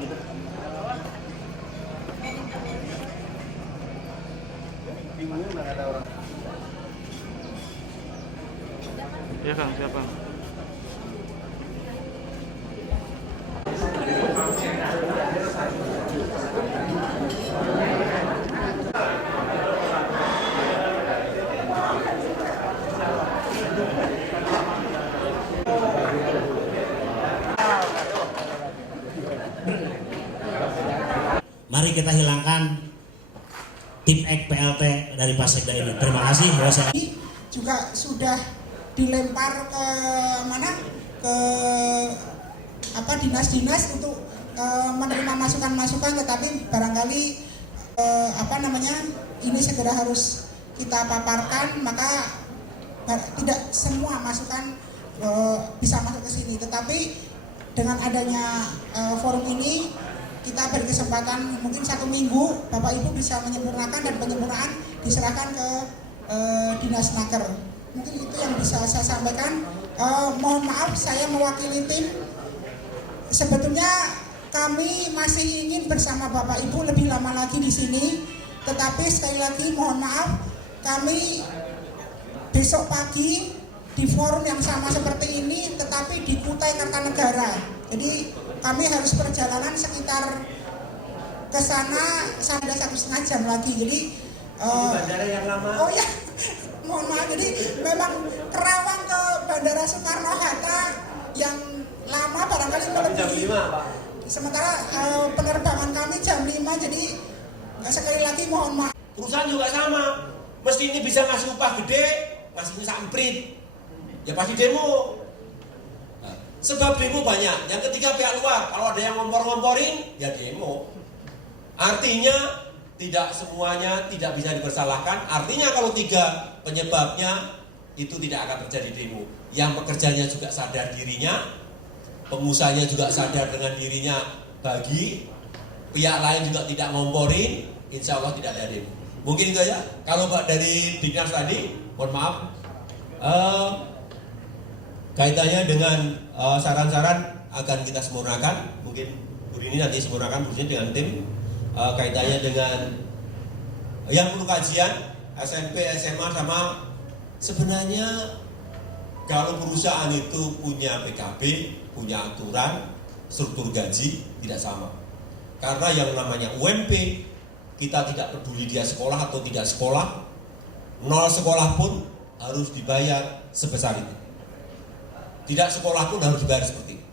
gitu. Bingungnya nggak ada orang. Ya Kang, siapa? Mari kita hilangkan tim Ek PLT dari Pasekda ini. Terima kasih. Juga sudah dilempar ke mana, ke dinas-dinas untuk menerima masukan-masukan, tetapi barangkali ini segera harus kita paparkan, maka tidak semua masukan bisa masuk ke sini. Tetapi dengan adanya forum ini, kita beri kesempatan mungkin 1 minggu Bapak Ibu bisa menyempurnakan, dan penyempurnaan diserahkan ke Dinas Naker. Mungkin itu yang bisa saya sampaikan. Mohon maaf saya mewakili tim. Sebetulnya kami masih ingin bersama Bapak Ibu lebih lama lagi di sini, tetapi sekali lagi mohon maaf, kami besok pagi di forum yang sama seperti ini, tetapi di Kutai Kartanegara. Jadi kami harus perjalanan sekitar ke sana sampai 1,5 jam lagi. Jadi bandara yang lama. Oh ya, mohon maaf. Jadi memang Kerawang ke Bandara Soekarno Hatta yang lama barangkali melebihi jam 5, Pak. Sementara penerbangan kami jam 5. Jadi sekali lagi mohon maaf. Perusahaan juga sama. Mesti ini bisa ngasih upah gede, ngasihnya samprit. Ya pasti demo. Sebab demo banyak. Yang ketiga pihak luar. Kalau ada yang ngompor-ngomporin, ya demo. Artinya tidak semuanya tidak bisa dipersalahkan. Artinya kalau 3 penyebabnya itu tidak akan terjadi demo. Yang pekerjanya juga sadar dirinya, pengusahanya juga sadar dengan dirinya, bagi pihak lain juga tidak ngomporin, insya Allah tidak ada demo. Mungkin itu aja. Kalau dari Dinas tadi, mohon maaf, kaitannya dengan saran-saran akan kita sempurnakan. Mungkin Bu Rini nanti sempurnakan khususnya dengan tim, kaitannya dengan yang perlu kajian SMP, SMA, sama sebenarnya kalau perusahaan itu punya PKB, punya aturan, struktur gaji tidak sama. Karena yang namanya UMP, kita tidak peduli dia sekolah atau tidak sekolah, 0 sekolah pun harus dibayar sebesar itu. Tidak sekolah pun harus dibayar seperti itu.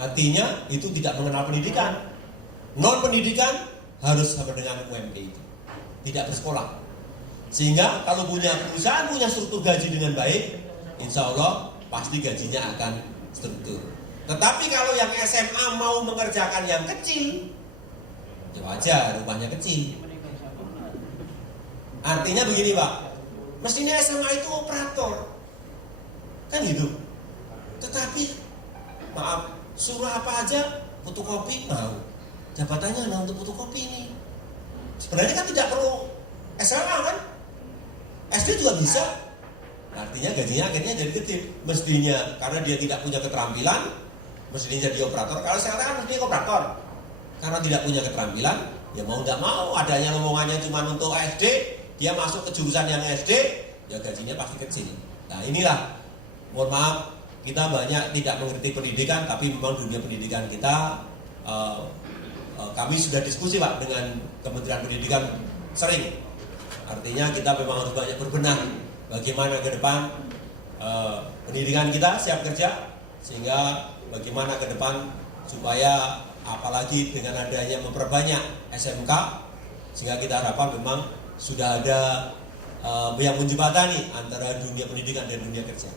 Artinya itu tidak mengenal pendidikan. Non pendidikan harus sama dengan UMP itu. Tidak bersekolah. Sehingga kalau punya perusahaan punya struktur gaji dengan baik, insya Allah pasti gajinya akan struktur. Tetapi kalau yang SMA mau mengerjakan yang kecil, ya wajar, rumahnya kecil. Artinya begini Pak, mestinya SMA itu operator, kan gitu. Tetapi maaf, suruh apa aja, fotokopi mau. Jabatannya nah untuk fotokopi ini. Sebenarnya kan tidak perlu SMA kan? SD juga bisa. Artinya gajinya akhirnya jadi kecil. Mestinya karena dia tidak punya keterampilan, mestinya jadi operator. Kalau sekarang kan mestinya operator. Karena tidak punya keterampilan, ya mau tidak mau adanya omongannya cuma untuk SD, dia masuk ke jurusan yang SD, ya gajinya pasti kecil. Nah inilah, mohon maaf, kita banyak tidak mengerti pendidikan, tapi memang dunia pendidikan kita, kami sudah diskusi Pak dengan Kementerian Pendidikan sering. Artinya kita memang harus banyak berbenah bagaimana ke depan pendidikan kita siap kerja, sehingga bagaimana ke depan supaya apalagi dengan adanya memperbanyak SMK, sehingga kita harapkan memang sudah ada yang menjembatani antara dunia pendidikan dan dunia kerja.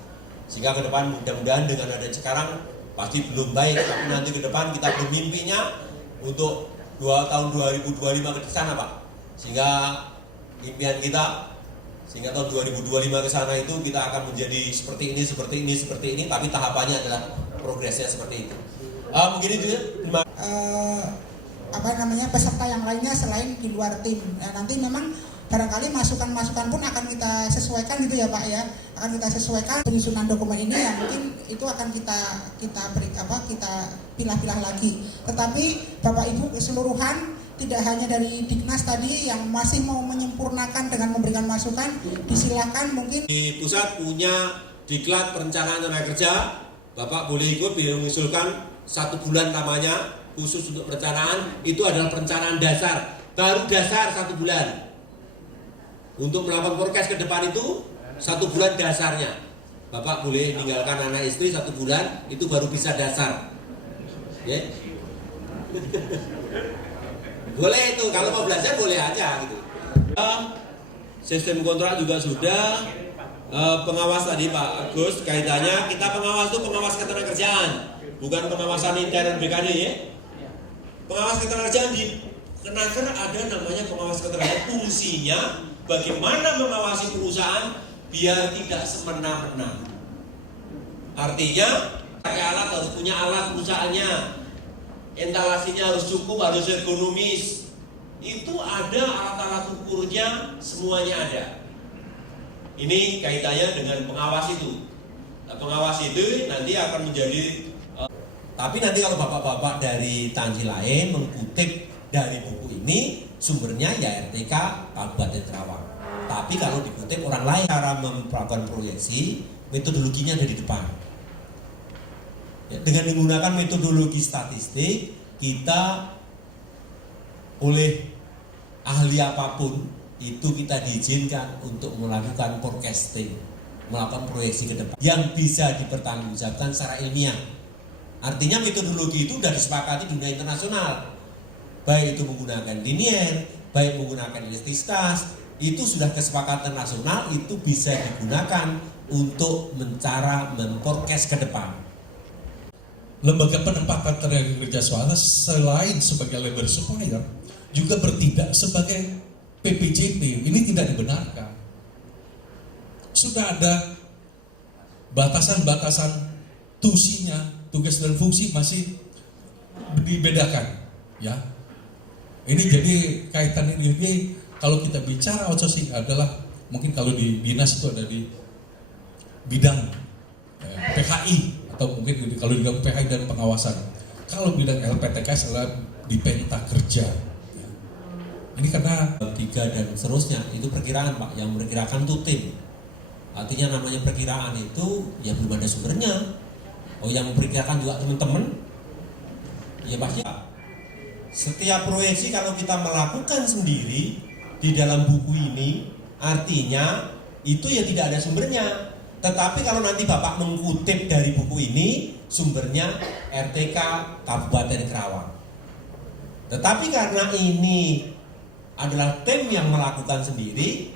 Sehingga ke depan mudah-mudahan dengan ada sekarang pasti belum baik, tapi nanti ke depan kita bermimpinya untuk tahun 2025 ke sana Pak. Sehingga impian kita, sehingga tahun 2025 ke sana itu kita akan menjadi seperti ini, tapi tahapannya adalah progresnya seperti itu. Mungkin itu ya. Peserta yang lainnya selain di luar tim. Nah, nanti memang barangkali masukan-masukan pun akan kita sesuaikan gitu ya Pak ya, akan kita sesuaikan penyusunan dokumen ini ya, mungkin itu akan kita pilah-pilah lagi. Tetapi Bapak Ibu keseluruhan, tidak hanya dari Dignas tadi yang masih mau menyempurnakan dengan memberikan masukan, disilakan mungkin di pusat punya diklat perencanaan tenaga kerja, Bapak boleh ikut mengusulkan 1 bulan namanya khusus untuk perencanaan. Itu adalah perencanaan dasar, baru dasar 1 bulan. Untuk melakukan forecast ke depan itu 1 bulan dasarnya. Bapak boleh meninggalkan anak istri 1 bulan, itu baru bisa dasar. Ya. Boleh itu, kalau mau belajar boleh aja gitu. Sistem kontrak juga sudah. Pengawas tadi Pak Agus, kaitannya kita pengawas itu pengawas ketenagakerjaan, bukan pengawasan intern BKD ya. Pengawas ketenagakerjaan di Kenaker ada namanya pengawas ketenagakerjaan, fungsinya bagaimana mengawasi perusahaan biar tidak semena-mena. Artinya pakai alat harus punya alat perusahaannya, instalasinya harus cukup, harus ergonomis. Itu ada alat-alat ukurnya, semuanya ada. Ini kaitannya dengan pengawas itu. Nah, pengawas itu nanti akan menjadi tapi nanti kalau bapak-bapak dari instansi lain mengutip dari buku ini, sumbernya ya RTK Kabupaten Kerawang. Tapi kalau dikutip orang lain, cara melakukan proyeksi, metodologinya ada di depan. Ya, dengan menggunakan metodologi statistik, kita oleh ahli apapun itu kita diizinkan untuk melakukan forecasting, melakukan proyeksi ke depan yang bisa dipertanggungjawabkan secara ilmiah. Artinya metodologi itu sudah disepakati dunia internasional, baik itu menggunakan linear, baik menggunakan elastisitas, itu sudah kesepakatan nasional, itu bisa digunakan untuk memforecast ke depan. Lembaga penempatan tenaga kerja swasta selain sebagai labor supplier juga bertindak sebagai PPJP. Ini tidak dibenarkan. Sudah ada batasan-batasan tusinya, tugas dan fungsi masih dibedakan, ya. Ini jadi kaitan ini kalau kita bicara outsourcing adalah mungkin kalau di dinas itu ada di bidang PHI atau mungkin kalau di bidang PHI dan pengawasan. Kalau bidang LPTKS adalah di penta kerja. Ini karena 3 dan seterusnya itu perkiraan Pak, yang memperkirakan itu tim. Artinya namanya perkiraan itu ya belum ada sumbernya. Oh, yang memperkirakan juga teman-teman. Ya pasti Pak. Setiap proyeksi kalau kita melakukan sendiri di dalam buku ini, artinya itu ya tidak ada sumbernya. Tetapi kalau nanti Bapak mengutip dari buku ini, sumbernya RTK Kabupaten Kerawang. Tetapi karena ini adalah tim yang melakukan sendiri,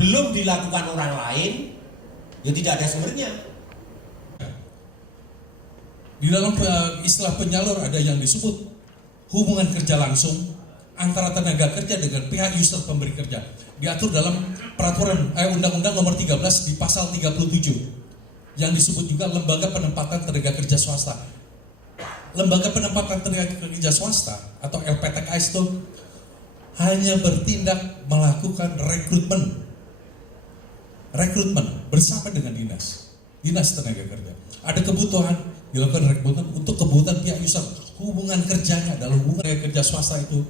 belum dilakukan orang lain, ya tidak ada sumbernya. Di dalam istilah penyalur ada yang disebut hubungan kerja langsung antara tenaga kerja dengan pihak user pemberi kerja. Diatur dalam peraturan Undang-Undang Nomor 13 di pasal 37 yang disebut juga lembaga penempatan tenaga kerja swasta. Lembaga penempatan tenaga kerja swasta atau LPTKS itu hanya bertindak melakukan rekrutmen bersama dengan dinas tenaga kerja. Ada kebutuhan dilakukan rekrutmen untuk kebutuhan pihak user. Hubungan kerjanya adalah hubungan tenaga kerja swasta itu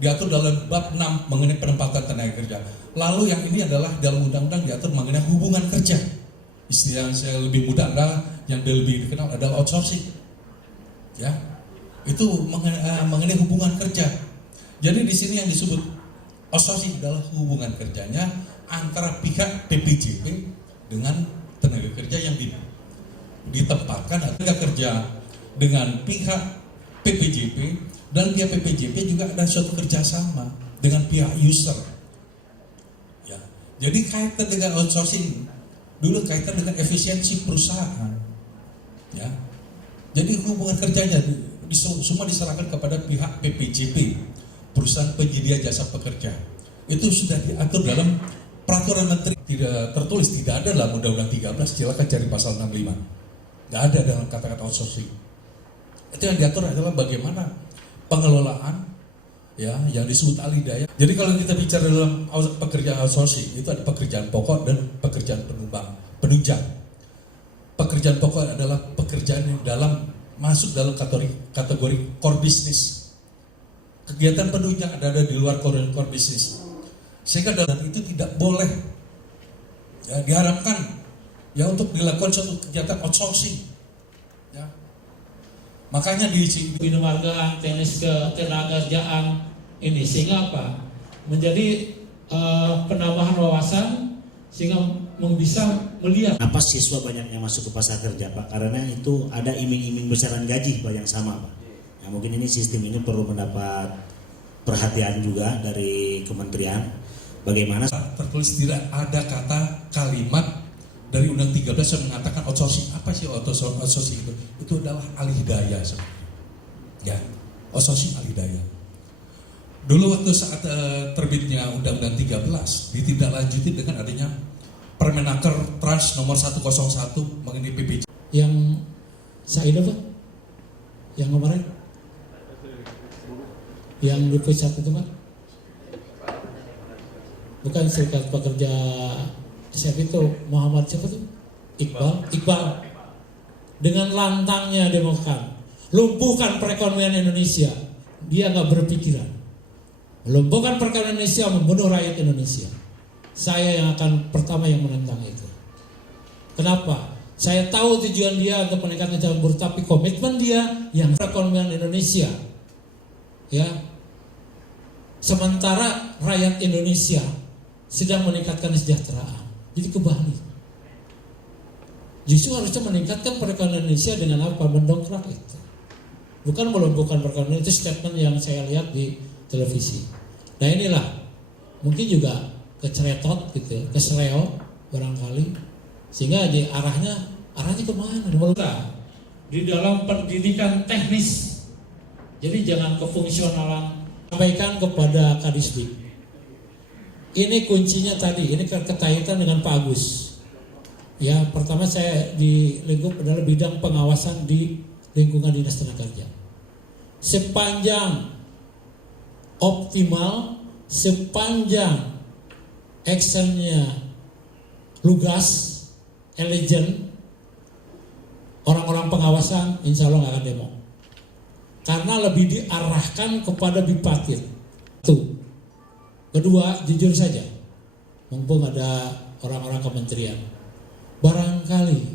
diatur dalam bab 6 mengenai penempatan tenaga kerja. Lalu yang ini adalah dalam undang-undang diatur mengenai hubungan kerja. Istilah yang saya lebih mudah adalah yang lebih dikenal adalah outsourcing. Ya, itu mengenai hubungan kerja. Jadi di sini yang disebut outsourcing adalah hubungan kerjanya antara pihak PPJP dengan tenaga kerja yang ditempatkan tenaga kerja dengan pihak PPJP, dan pihak PPJP juga ada suatu kerjasama dengan pihak user. Ya, jadi kaitan dengan outsourcing dulu kaitan dengan efisiensi perusahaan. Ya, jadi hubungan kerjanya semua diserahkan kepada pihak PPJP, perusahaan penyedia jasa pekerja. Itu sudah diatur dalam peraturan menteri, tidak tertulis, tidak ada dalam Undang-Undang 13. Silakan cari pasal 65. Tidak ada dalam kata-kata outsourcing. Itu yang diatur adalah bagaimana pengelolaan ya, yang disebut alidaya. Jadi kalau kita bicara dalam pekerjaan outsourcing, itu ada pekerjaan pokok dan pekerjaan penunjang. Pekerjaan pokok adalah pekerjaan yang masuk dalam kategori core business. Kegiatan penunjang ada di luar core business. Sehingga dalam itu tidak boleh ya, diharapkan ya untuk dilakukan suatu kegiatan outsourcing. Ya. Makanya di Binamarga, tenis ketenagakerjaan ini sehingga apa? Menjadi penambahan wawasan sehingga bisa melihat. Kenapa siswa banyak yang masuk ke pasar kerja, Pak? Karena itu ada iming-iming besaran gaji Pak yang sama, Pak. Ya, mungkin ini sistem ini perlu mendapat perhatian juga dari kementerian. Bagaimana? Tertulis tidak ada kata kalimat dari Undang 13 yang mengatakan outsourcing. Apa sih outsourcing itu? Itu adalah alih daya sebenarnya. Ya, outsourcing alih daya. Dulu waktu saat terbitnya Undang-Undang 13 ditindaklanjuti dengan adanya Permenaker Trans nomor 101 mengenai PPJ. Yang Saida Pak? Yang kemarin? Yang di pusat itu Pak? Bukan Serikat Pekerja siapa itu? Muhammad siapa tuh? Iqbal. Dengan lantangnya Demokrat, lumpuhkan perekonomian Indonesia. Dia nggak berpikiran. Lumpuhkan perekonomian Indonesia, membunuh rakyat Indonesia. Saya yang akan pertama yang menentang itu. Kenapa? Saya tahu tujuan dia untuk meningkatkan jalan buruh, tapi komitmen dia yang perekonomian Indonesia. Ya. Sementara rakyat Indonesia sedang meningkatkan kesejahteraan. Jadi kebalik. Justru harusnya meningkatkan perekonomian Indonesia dengan apa? Mendongkrak itu. Bukan melumpuhkan perekonomian, itu statement yang saya lihat di televisi. Nah inilah mungkin juga keceretot gitu, kesleo barangkali, sehingga di arahnya kemana? Di dalam pendidikan teknis. Jadi jangan kefungsionalan. Sampaikan kepada Kadisdik. Ini kuncinya tadi, ini kekaitan dengan Pak Agus. Ya, pertama saya di lingkup adalah bidang pengawasan di lingkungan Dinas Tenaga Kerja. Sepanjang optimal, sepanjang actionnya lugas, elegan, orang-orang pengawasan insya Allah nggak akan demo. Karena lebih diarahkan kepada bipartit. Tuh. Kedua, jujur saja, mumpung ada orang-orang kementerian, barangkali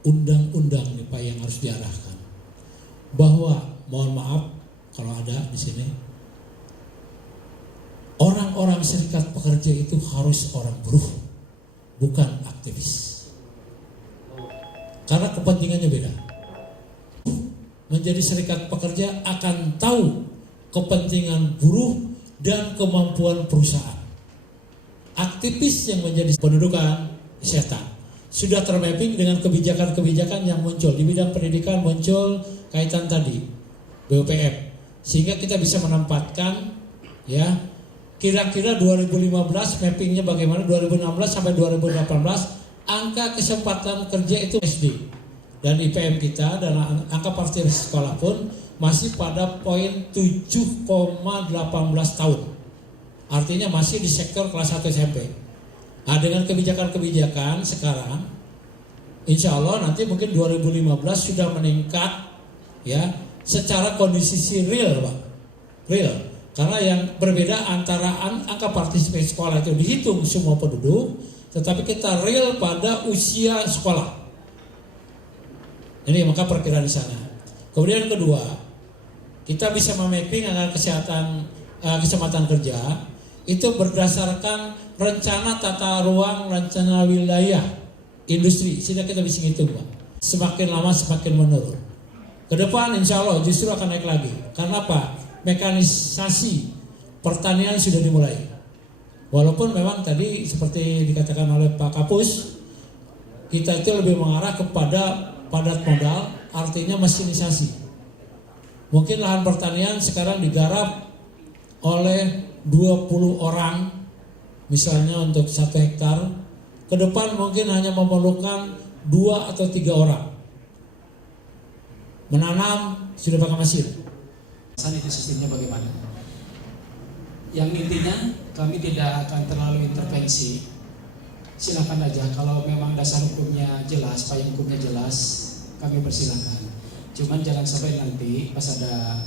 undang-undang nih Pak yang harus diarahkan, bahwa mohon maaf kalau ada di sini, orang-orang serikat pekerja itu harus orang buruh, bukan aktivis. Karena kepentingannya beda. Menjadi serikat pekerja akan tahu kepentingan buruh dan kemampuan perusahaan. Aktivis yang menjadi pendudukan kesehatan sudah termapping dengan kebijakan-kebijakan yang muncul di bidang pendidikan, muncul kaitan tadi BOPM, sehingga kita bisa menempatkan ya kira-kira 2015 mappingnya bagaimana, 2016 sampai 2018 angka kesempatan kerja itu SD dan IPM kita dan angka partisipasi sekolah pun masih pada poin 7,18 tahun. Artinya masih di sektor kelas 1 SMP. Nah, dengan kebijakan-kebijakan sekarang, insya Allah nanti mungkin 2015 sudah meningkat ya secara kondisi real Pak. Real. Karena yang berbeda antara angka partisipasi sekolah itu dihitung semua penduduk, tetapi kita real pada usia sekolah. Ini maka perkiraan di sana. Kemudian kedua, kita bisa memapping angka kesempatan kerja itu berdasarkan rencana tata ruang, rencana wilayah industri, sehingga kita bisa ngitung Pak. Semakin lama semakin menurun. Ke depan insya Allah justru akan naik lagi. Karena apa? Mekanisasi pertanian sudah dimulai. Walaupun memang tadi seperti dikatakan oleh Pak Kapus, kita itu lebih mengarah kepada padat modal, artinya mesinisasi. Mungkin lahan pertanian sekarang digarap oleh 20 orang, misalnya untuk 1 hektar. Ke depan mungkin hanya memerlukan 2 atau 3 orang. Menanam sudah pakai mesin. Itu sistemnya bagaimana? Yang intinya kami tidak akan terlalu intervensi. Silakan aja kalau memang dasar hukumnya jelas, payung hukumnya jelas, kami persilakan. Cuman jangan sampai nanti pas ada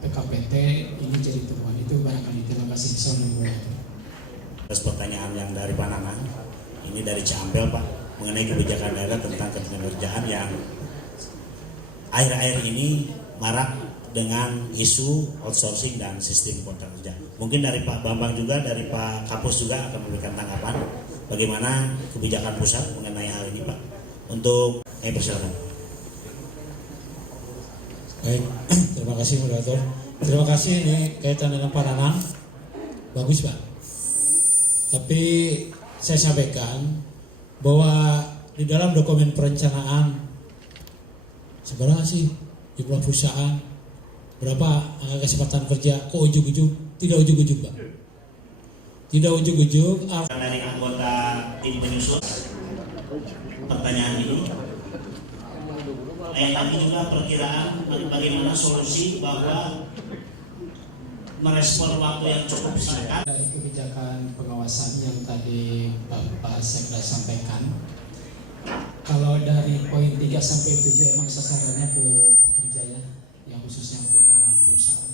PKPT ini jadi temuan. Itu barangkali. Terima kasih. Assalamualaikum. Atas pertanyaan yang dari Pak Nanang, ini dari Ciampel Pak, mengenai kebijakan daerah tentang ketenagakerjaan yang akhir-akhir ini marak dengan isu outsourcing dan sistem kontrak kerja. Mungkin dari Pak Bambang juga, dari Pak Kapus juga akan memberikan tanggapan bagaimana kebijakan pusat mengenai hal ini Pak. Untuk persilakan. Baik, terima kasih moderator. Terima kasih, ini kaitan dengan Pak Nanang. Bagus Pak. Tapi saya sampaikan bahwa di dalam dokumen perencanaan seberapa sih jumlah perusahaan, berapa angka kesempatan kerja, kok ujug-ujug? Tidak ujug-ujug Pak. Tidak ujug-ujug. Dari anggota tim penyusun pertanyaan ini, tadi juga perkiraan bagaimana solusi bahwa merespon waktu yang cukup singkat. Dari kebijakan pengawasan yang tadi Bapak Sekda sampaikan, kalau dari poin 3 sampai 7 emang sasarannya ke pekerja ya, yang khususnya untuk para perusahaan.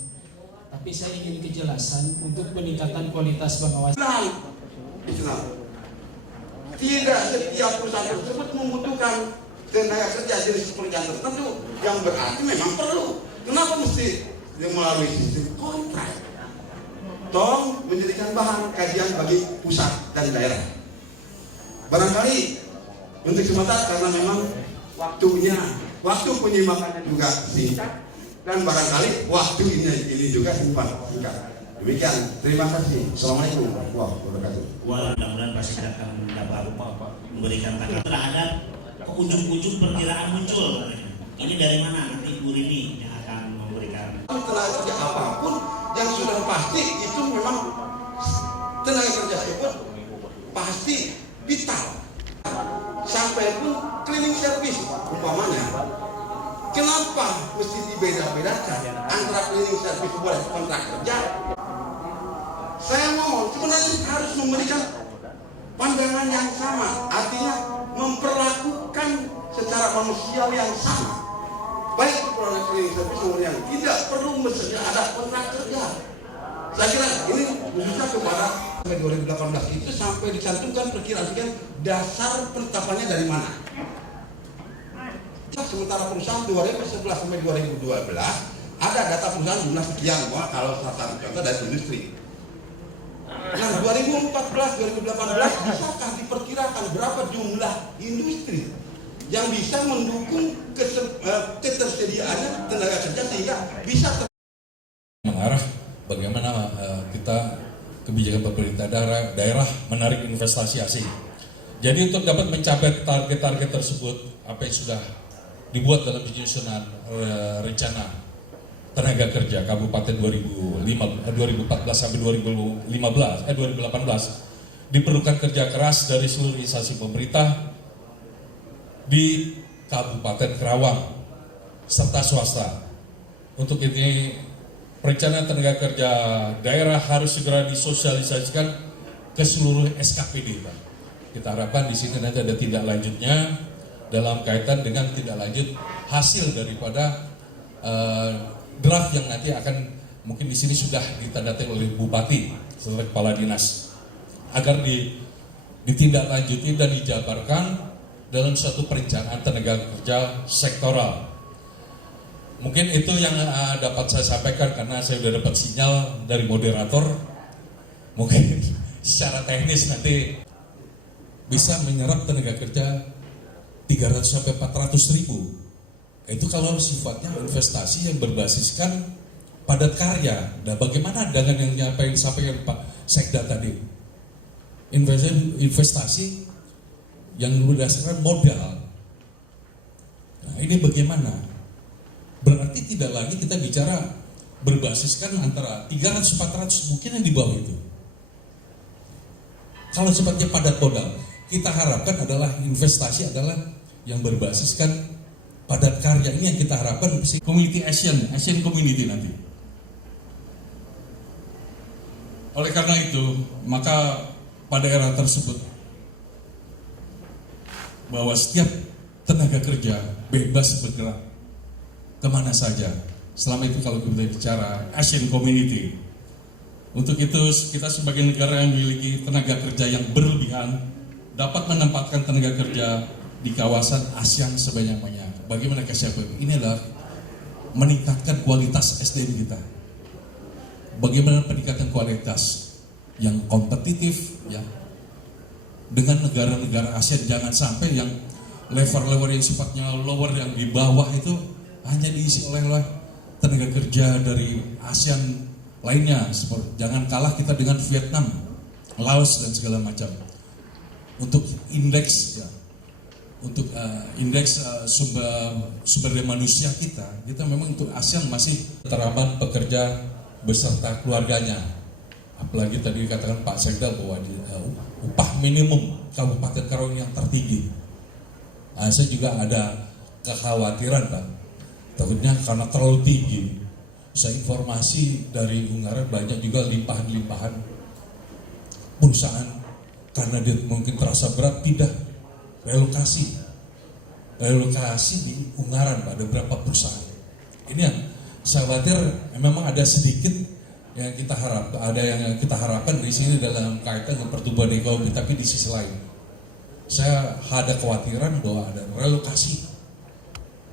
Tapi saya ingin kejelasan untuk peningkatan kualitas pengawasan. Tidak setiap perusahaan tersebut membutuhkan tenaga kerja jenis pekerjaan tertentu yang berarti memang perlu. Kenapa mesti melalui sistem kontrak? Tolong menjadikan bahan kajian bagi pusat dan daerah. Barangkali untuk sementara karena memang waktu penyimpanan juga singkat dan barangkali waktu ini juga singkat. Demikian, terima kasih. Assalamualaikum warahmatullahi wabarakatuh. Mudah-mudahan pasti akan dapat memberikan tanggapan terhadap ujung-ujung perkiraan muncul. Ini dari mana nanti Bu Rini yang akan memberikan? Tenaga kerja apapun yang sudah pasti itu memang tenaga kerja itu pasti vital. Sampai pun cleaning service umpamanya. Kenapa mesti dibeda-bedakan antara cleaning service boleh kontrak kerja? Saya mohon sebenarnya harus memberikan pandangan yang sama, artinya memperlakukan secara manusiawi yang sama. Baik itu produk cleaning service maupun yang tidak perlu mesti ada kontrak kerja. Saya kira ini khususnya kepada 2018 itu sampai dicantumkan perkiraan dasar penetapannya dari mana. Sementara perusahaan 2011 sampai 2012 ada data perusahaan jumlah sekian, kalau salah satu contoh dari industri. Nah 2014-2018 bisakah diperkirakan berapa jumlah industri yang bisa mendukung ketersediaannya tenaga kerja sehingga bisa mengarah bagaimana kita kebijakan pemerintah daerah menarik investasi asing. Jadi untuk dapat mencapai target-target tersebut, apa yang sudah dibuat dalam penyusunan rencana tenaga kerja Kabupaten 2014 sampai 2018 diperlukan kerja keras dari seluruh instansi pemerintah di Kabupaten Karawang serta swasta. Untuk ini perencanaan tenaga kerja daerah harus segera disosialisasikan ke seluruh SKPD. Kita harapkan di sini nanti ada tindak lanjutnya dalam kaitan dengan tindak lanjut hasil daripada draft yang nanti akan mungkin di sini sudah ditandatangani oleh Bupati serta Kepala Dinas agar ditindaklanjuti dan dijabarkan dalam suatu perencanaan tenaga kerja sektoral. Mungkin itu yang dapat saya sampaikan karena saya sudah dapat sinyal dari moderator. Mungkin secara teknis nanti bisa menyerap tenaga kerja 300 sampai 400 ribu. Itu kalau sifatnya investasi yang berbasiskan padat karya. Nah, bagaimana dengan yang disampaikan Pak Sekda tadi? Investasi yang berdasarkan modal. Nah, ini bagaimana? Berarti tidak lagi kita bicara berbasiskan antara 300-400, mungkin yang di bawah itu. Kalau sifatnya padat modal, kita harapkan adalah investasi adalah yang berbasiskan padat karya. Ini yang kita harapkan community Asian community nanti. Oleh karena itu, maka pada era tersebut bahwa setiap tenaga kerja bebas bergerak kemana saja. Selama itu kalau kita bicara Asian Community, untuk itu kita sebagai negara yang memiliki tenaga kerja yang berlebihan dapat menempatkan tenaga kerja di kawasan ASEAN sebanyak-banyak. Bagaimana kesiapan? Ini adalah meningkatkan kualitas SDM kita. Bagaimana peningkatan kualitas yang kompetitif ya dengan negara-negara ASEAN. Jangan sampai yang level-level yang sifatnya lower yang di bawah itu hanya diisi oleh tenaga kerja dari ASEAN lainnya. Jangan kalah kita dengan Vietnam, Laos dan segala macam. Untuk indeks ya, untuk indeks sumber daya manusia kita memang untuk ASEAN masih teramat pekerja beserta keluarganya. Apalagi tadi dikatakan Pak Sekda bahwa upah minimum Kabupaten Karawang yang tertinggi. Saya juga ada kekhawatiran Pak, takutnya karena terlalu tinggi. Saya informasi dari Ungaran banyak juga limpahan-limpahan perusahaan karena dia mungkin terasa berat tidak relokasi di Ungaran Pak, ada beberapa perusahaan. Ini yang saya khawatir memang ada sedikit yang kita harapkan di sini dalam kaitan dengan pertumbuhan ekonomi, tapi di sisi lain saya ada kekhawatiran bahwa ada relokasi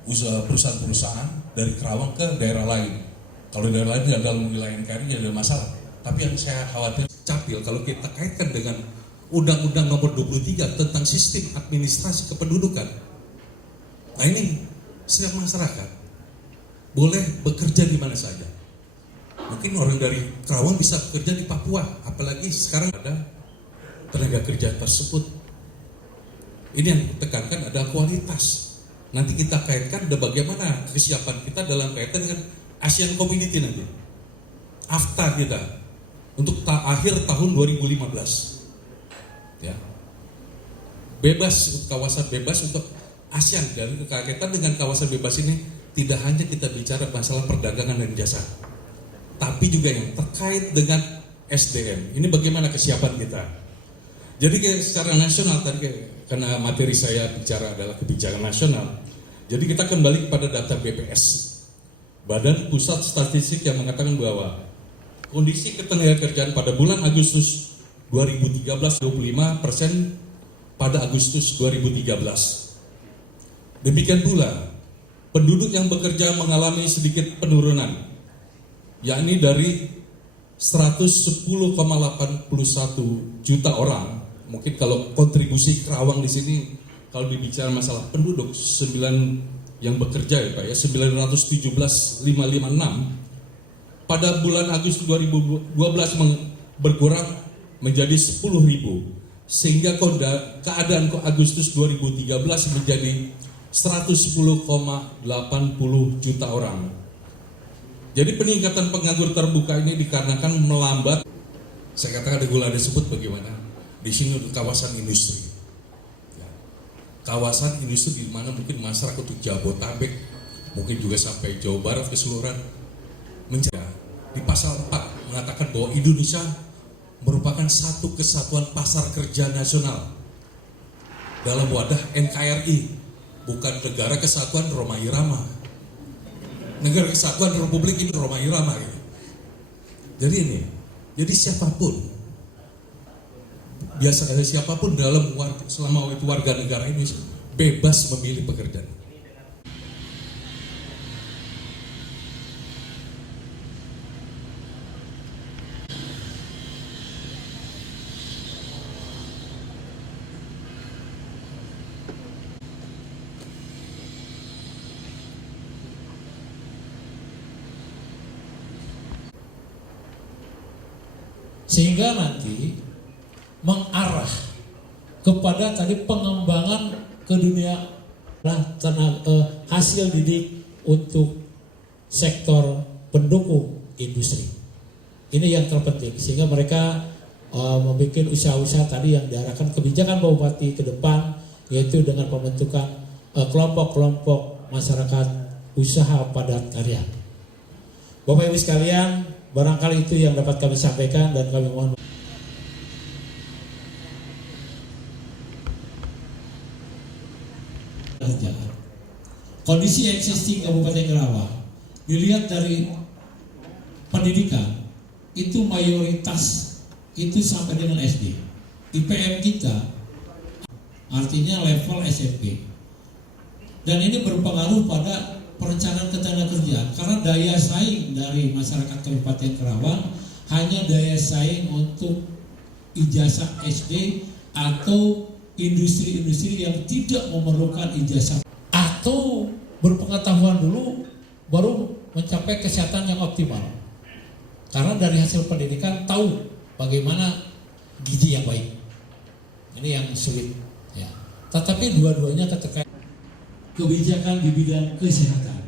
perusahaan-perusahaan dari Karawang ke daerah lain. Kalau daerah lain tidak dalam wilayah NKRI tidak ada masalah. Tapi yang saya khawatir capil kalau kita kaitkan dengan Undang-Undang Nomor 23 tentang Sistem Administrasi Kependudukan. Nah ini setiap masyarakat boleh bekerja di mana saja. Mungkin orang dari Karawang bisa bekerja di Papua, apalagi sekarang ada tenaga kerja tersebut. Ini yang ditekankan adalah kualitas. Nanti kita kaitkan ada bagaimana kesiapan kita dalam kaitan dengan ASEAN Community nanti. AFTA kita untuk akhir tahun 2015. Ya. Bebas, kawasan bebas untuk ASEAN, dan kaitan dengan kawasan bebas ini tidak hanya kita bicara masalah perdagangan dan jasa, tapi juga yang terkait dengan SDM. Ini bagaimana kesiapan kita. Jadi secara nasional tadi karena materi saya bicara adalah kebijakan nasional. Jadi kita kembali kepada data BPS, Badan Pusat Statistik, yang mengatakan bahwa kondisi ketenagakerjaan pada bulan Agustus 2013 25% pada Agustus 2013. Demikian pula penduduk yang bekerja mengalami sedikit penurunan, yakni dari 110,81 juta orang. Mungkin kalau kontribusi Karawang di sini kalau dibicara masalah penduduk 9 yang bekerja ya Pak ya 917.556 pada bulan Agustus 2012 berkurang menjadi 10.000, sehingga keadaan Agustus 2013 menjadi 110,80 juta orang. Jadi peningkatan penganggur terbuka ini dikarenakan melambat. Saya katakan ada gula disebut bagaimana di sini kawasan industri. Kawasan industri di mana mungkin masyarakat untuk Jabodetabek, mungkin juga sampai Jawa Barat keseluruhan menjadi. Di pasal 4 mengatakan bahwa Indonesia merupakan satu kesatuan pasar kerja nasional dalam wadah NKRI, bukan Negara Kesatuan Roma Irama. Negara Kesatuan Republik ini Roma Irama gitu. Jadi siapapun siapapun selama itu warga negara Indonesia bebas memilih pekerjaan. Sehingga nanti mengarah kepada tadi pengembangan ke dunia hasil didik untuk sektor pendukung industri. Ini yang terpenting, sehingga mereka membuat usaha-usaha tadi yang diarahkan kebijakan Pak Bupati ke depan, yaitu dengan pembentukan kelompok-kelompok masyarakat usaha padat karya. Bapak Ibu sekalian, Barangkali itu yang dapat kami sampaikan dan kami mohon. Kondisi existing Kabupaten Karawang dilihat dari pendidikan itu mayoritas itu sampai dengan SD. IPM kita artinya level SMP. Dan ini berpengaruh pada perencanaan ketenagakerjaan karena daya saing dari masyarakat Kabupaten Karawang hanya daya saing untuk ijazah SD atau industri-industri yang tidak memerlukan ijazah atau berpengetahuan dulu baru mencapai kesehatan yang optimal. Karena dari hasil pendidikan tahu bagaimana gizi yang baik. Ini yang sulit ya. Tetapi dua-duanya ketika kebijakan di bidang kesehatan.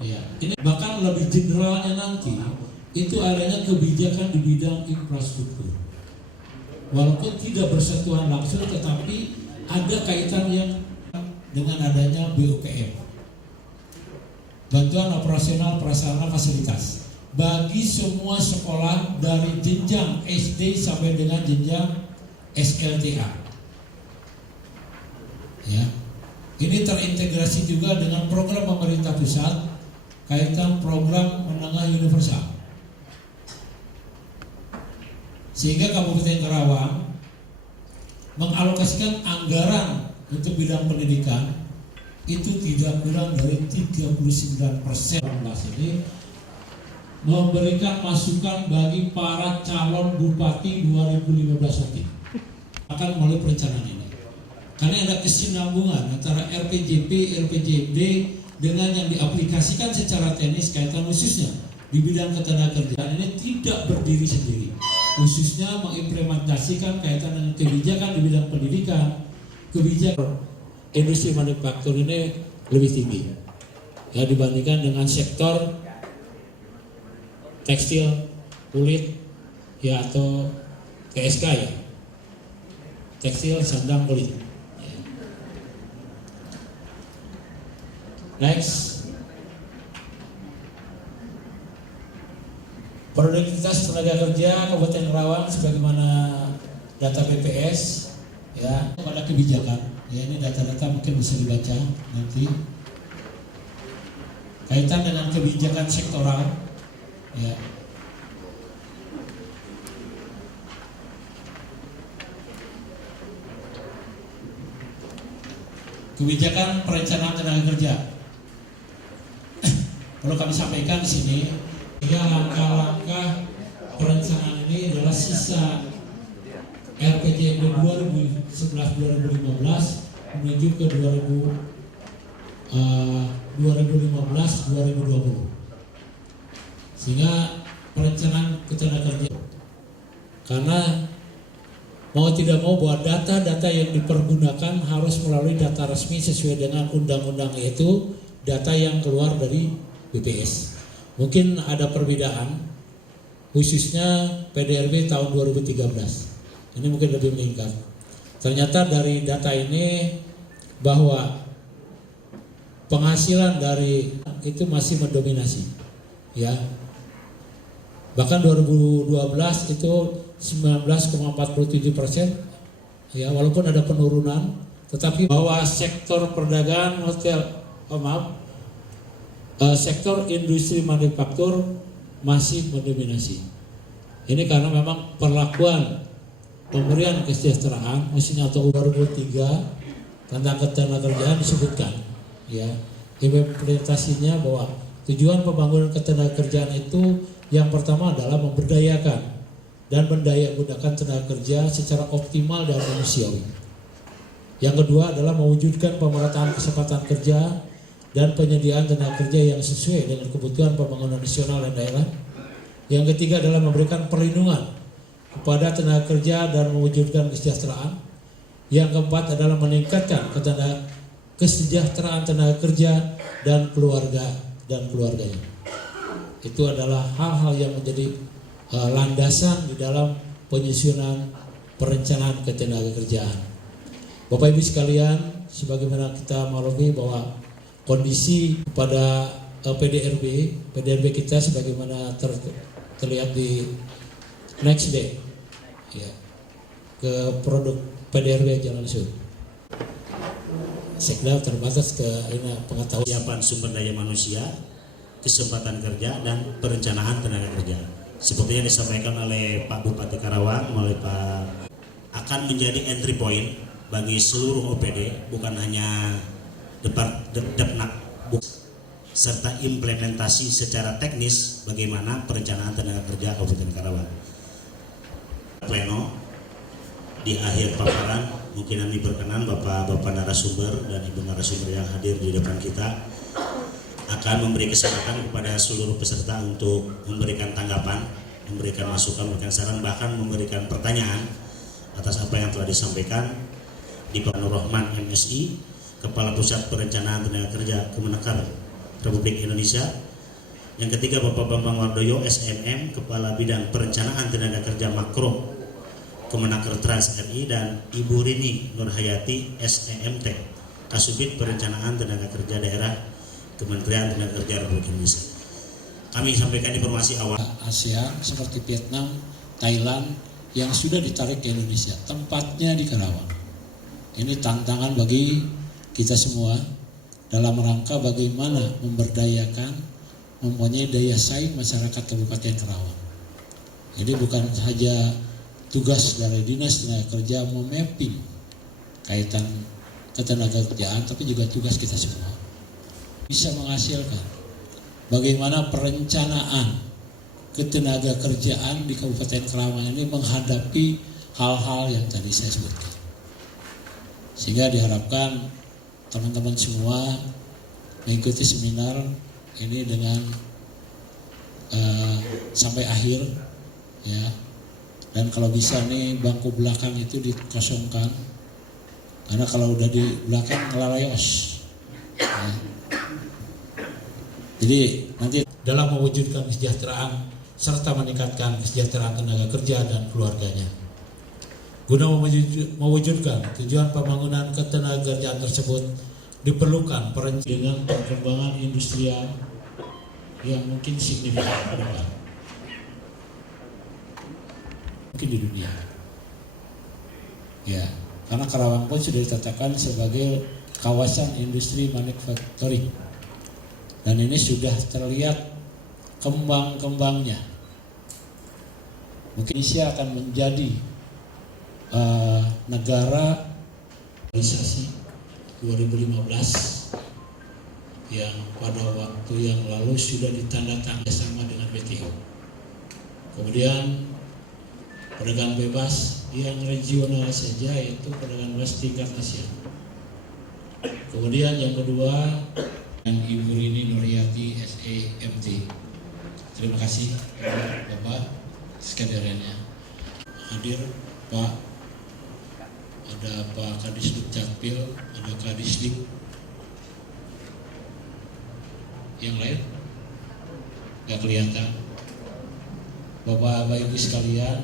Ya, ini bahkan lebih generalnya nanti itu adanya kebijakan di bidang infrastruktur. Walaupun tidak bersentuhan langsung tetapi ada kaitan yang dengan adanya BOPM. Bantuan operasional prasarana fasilitas bagi semua sekolah dari jenjang SD sampai dengan jenjang SLTA. Ya. Ini terintegrasi juga dengan program pemerintah pusat kaitan program menengah universal. Sehingga Kabupaten Karawang mengalokasikan anggaran untuk bidang pendidikan itu tidak kurang dari 39% ini memberikan masukan bagi para calon bupati 2015 nanti akan melalui perencanaan ini. Karena ada kesinambungan antara RPJP, RPJMD dengan yang diaplikasikan secara teknis kaitan khususnya di bidang ketenagakerjaan ini tidak berdiri sendiri. Khususnya mengimplementasikan kaitan dengan kebijakan di bidang pendidikan, kebijakan industri manufaktur ini lebih tinggi ya dibandingkan dengan sektor tekstil, kulit ya atau TSK ya, tekstil, sandang, kulit. Next, produktivitas tenaga kerja Kabupaten Karawang sebagaimana data BPS ya pada kebijakan ya, ini data-data mungkin bisa dibaca nanti kaitan dengan kebijakan sektoral ya. Kebijakan perencanaan tenaga kerja perlu kami sampaikan di sini ya, langkah-langkah perencanaan ini adalah sisa RPJMD 2011-2015 menuju ke 2015-2020 sehingga perencanaan ketenagakerjaan karena mau tidak mau bahwa data-data yang dipergunakan harus melalui data resmi sesuai dengan undang-undang, yaitu data yang keluar dari BPS. Mungkin ada perbedaan khususnya PDRB tahun 2013. Ini mungkin lebih meningkat. Ternyata dari data ini bahwa penghasilan dari itu masih mendominasi, ya. Bahkan 2012 itu 19,47%, ya. Walaupun ada penurunan, tetapi bahwa sektor perdagangan sektor industri manufaktur masih mendominasi. Ini karena memang perlakuan pemberian kesejahteraan mesin atau 2003 tentang ketenagakerjaan disebutkan ya, implementasinya bahwa tujuan pembangunan ketenagakerjaan itu yang pertama adalah memberdayakan dan mendayagunakan tenaga kerja secara optimal dan manusiawi. Yang kedua adalah mewujudkan pemerataan kesempatan kerja dan penyediaan tenaga kerja yang sesuai dengan kebutuhan pembangunan nasional dan daerah. Yang ketiga adalah memberikan perlindungan kepada tenaga kerja dan mewujudkan kesejahteraan. Yang keempat adalah meningkatkan kesejahteraan tenaga kerja dan keluarganya. Itu adalah hal-hal yang menjadi landasan di dalam penyusunan perencanaan ketenagakerjaan. Bapak Ibu sekalian, sebagaimana kita maklumi bahwa kondisi pada PDRB kita sebagaimana terlihat di next day, ya, ke produk PDRB Jalan Sur. Sekda terbatas ke pengetahuan Kesiapan sumber daya manusia, kesempatan kerja, dan perencanaan tenaga kerja. Seperti yang disampaikan oleh Pak Bupati Karawang, oleh Pak, akan menjadi entry point bagi seluruh OPD, bukan hanya Depnak, serta implementasi secara teknis bagaimana perencanaan tenaga kerja Kabupaten Karawang. Pleno di akhir paparan mungkin kami berkenan Bapak narasumber dan Ibu narasumber yang hadir di depan kita akan memberi kesempatan kepada seluruh peserta untuk memberikan tanggapan, memberikan masukan, memberikan saran, bahkan memberikan pertanyaan atas apa yang telah disampaikan di Pak Nur Rahman MSI, Kepala Pusat Perencanaan Tenaga Kerja Kemenaker Republik Indonesia. Yang ketiga Bapak Bambang Wardoyo SMM, Kepala Bidang Perencanaan Tenaga Kerja Makro Kemenaker Trans RI, dan Ibu Rini Nurhayati SEMT, Kasubit Perencanaan Tenaga Kerja Daerah Kementerian Tenaga Kerja Republik Indonesia. Kami sampaikan informasi awal. ASEAN seperti Vietnam, Thailand yang sudah ditarik ke Indonesia, tempatnya di Karawang. Ini tantangan bagi kita semua dalam rangka bagaimana memberdayakan, mempunyai daya saing masyarakat Kabupaten Karawang. Jadi bukan saja tugas dari Dinas Tenaga Kerja memapping kaitan ketenaga kerjaan, tapi juga tugas kita semua bisa menghasilkan bagaimana perencanaan ketenaga kerjaan di Kabupaten Karawang ini menghadapi hal-hal yang tadi saya sebutkan. Sehingga diharapkan teman-teman semua mengikuti seminar ini dengan sampai akhir, ya. Dan kalau bisa nih bangku belakang itu dikosongkan, karena kalau udah di belakang ngelayos. Ya. Jadi nanti dalam mewujudkan kesejahteraan serta meningkatkan kesejahteraan tenaga kerja dan keluarganya. Guna mewujudkan tujuan pembangunan ketenagakerjaan tersebut diperlukan perencanaan dengan perkembangan industrial yang mungkin signifikan ke depan. Mungkin di dunia. Ya, karena Karawang pun sudah ditetapkan sebagai kawasan industri manufacturing. Dan ini sudah terlihat kembang-kembangnya. Mungkin Indonesia akan menjadi negara realisasi 2015 yang pada waktu yang lalu sudah ditandatangani sama dengan WTO. Kemudian perdagangan bebas yang regional saja, yaitu perdagangan bebas tingkat Asia. Kemudian yang kedua, dan Ibu Rini Nurhayati SEMT. Terima kasih Bapak sekaliannya. Hadir Pak, ada Pak Kadisduk Capil, ada Kadisdik. Yang lain nggak kelihatan. Bapak Ibu sekalian,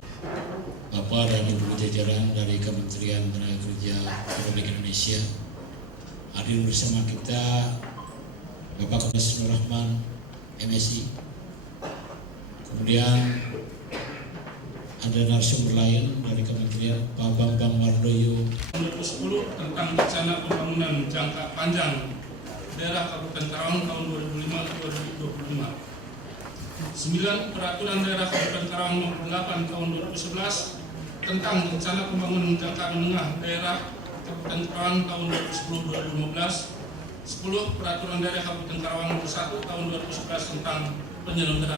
Bapak dan Ibu jajaran dari Kementerian Tenaga Kerja Republik Indonesia, hadir bersama kita Bapak Kapolres Nur Rahman MSI. Kemudian ada narasumber lain dari Kementerian, Pak Bambang Wardoyo. 2010 tentang rencana pembangunan jangka panjang daerah Kabupaten Karawang tahun 2005-2025. 9 Peraturan Daerah Kabupaten Karawang nomor 8 tahun 2011 tentang rencana pembangunan jangka menengah daerah Kabupaten Karawang tahun 2010-2015. 10 Peraturan Daerah Kabupaten Karawang nomor 1 tahun 2011 tentang penyelenggaraan